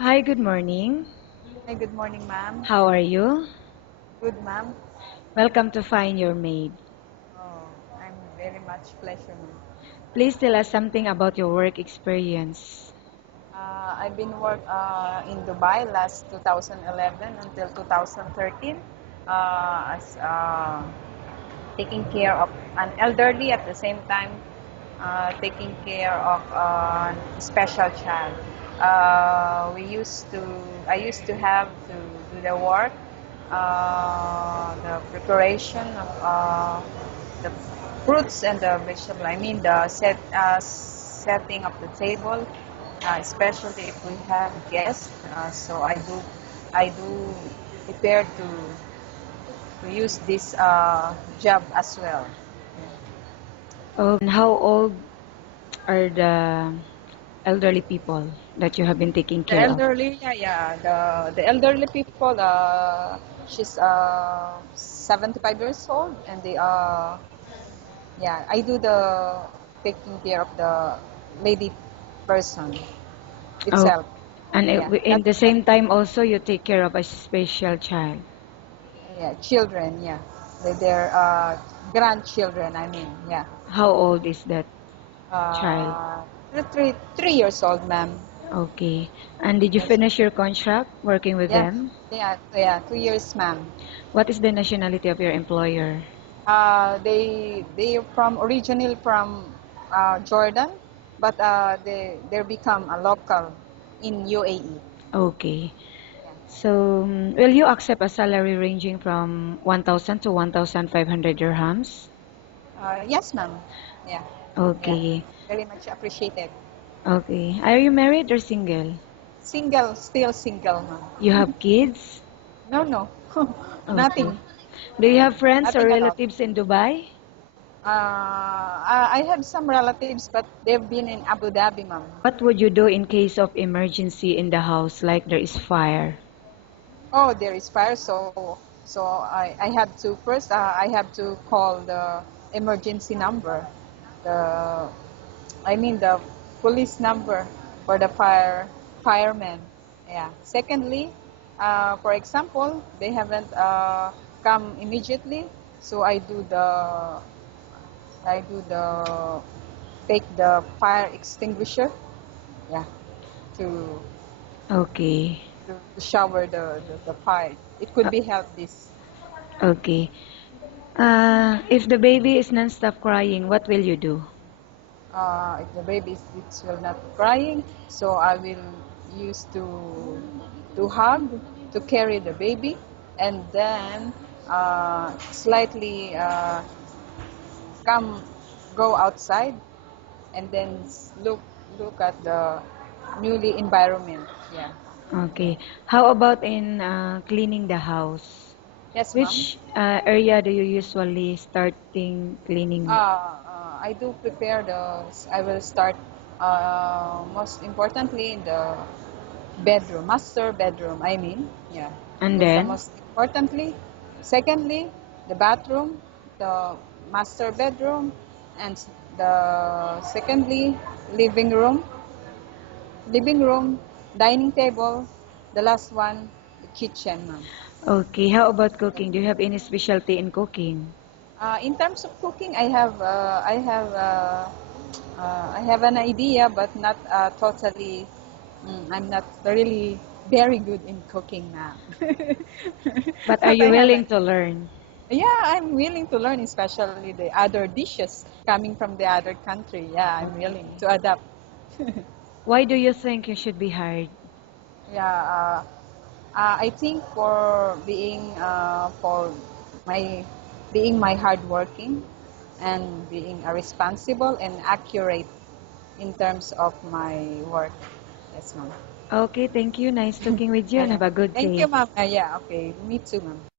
Hi, good morning. Hi, good morning, ma'am. How are you? Good, ma'am. Welcome to Find Your Maid. Oh, I'm very much pleasure, ma'am. Please tell us something about your work experience. I've been work in Dubai last 2011 until 2013 as taking care of an elderly at the same time taking care of a special child. I used to have to do the work, the preparation of the fruits and the vegetable. I mean the setting of the table, especially if we have guests. So I do prepare to use this job as well. Oh, and how old are the elderly people that you have been taking The care of? elderly, yeah. The elderly people, she's 75 years old, and I do the taking care of the lady person Oh, itself. and Yeah, in the same time also you take care of a special child. yeah, children, yeah, their grandchildren. I mean, yeah, How old is that child? uh, 3 years old, ma'am. Okay. And did you Yes, finish your contract working with yeah, them? yeah, 2 years, ma'am. What is the nationality of your employer? They from originally from Jordan, but they become a local in UAE. Okay. Yeah. So, will you accept a salary ranging from 1,000 to 1,500 dirhams? Yes, ma'am. Yeah, yeah. Okay. Very much appreciated. Okay. Are you married or single? Single, still single, ma'am. You have kids? No, no, Okay. nothing, Do you have friends or nothing at all. relatives in Dubai? I have some relatives, but they've been in Abu Dhabi, ma'am. What would you do in case of emergency in the house, like there is fire? Oh, there is fire, so I have to first I have to call the emergency number, the I mean the police number for the firemen. Yeah. Secondly, for example, they haven't come immediately, so I do the take the fire extinguisher. Yeah, to Okay. to shower the fire. It could Uh, be help this. okay. If the baby is non-stop crying, what will you do? If the baby is will not crying, so I will use to hug to carry the baby, and then slightly come go outside, and then look at the newly environment. Yeah. Okay. How about in cleaning the house? Yes, ma'am. Which area do you usually starting cleaning? I do prepare the. I will start most importantly in the bedroom, master bedroom. I mean, yeah, And that's the then? most importantly. Secondly, the bathroom, the master bedroom, and the secondly living room, dining table. The last one, the kitchen, ma'am. Okay. How about cooking? Do you have any specialty in cooking? In terms of cooking, I have an idea, but not totally. I'm not really very good in cooking now. But are But you I have willing an. to learn? Yeah, I'm willing to learn, especially the other dishes coming from the other country. Yeah, I'm willing to adapt. Why do you think you should be hired? Yeah, I think for my being my hardworking and being a responsible and accurate in terms of my work. Yes, ma'am. Okay, thank you. Nice talking with you and Yeah. have a good Thank you, day. ma'am. Yeah, okay. Me too, ma'am.